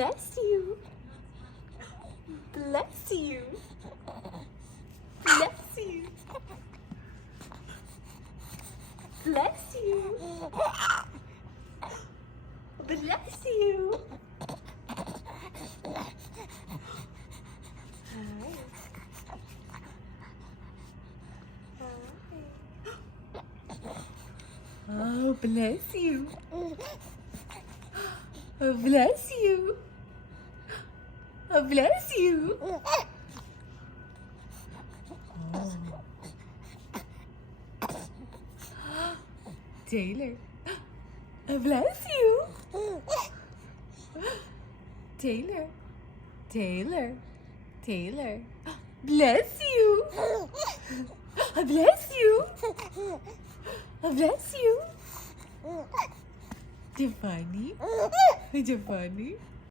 Bless you. Bless you. Bless you. Bless you. Bless you. Hi. Oh, bless you. Oh, bless you. Oh, bless you. Oh. Taylor. Oh, bless you. Taylor. Taylor. Taylor. Bless you. Oh, bless you. Oh, bless you. Giovanni. Giovanni.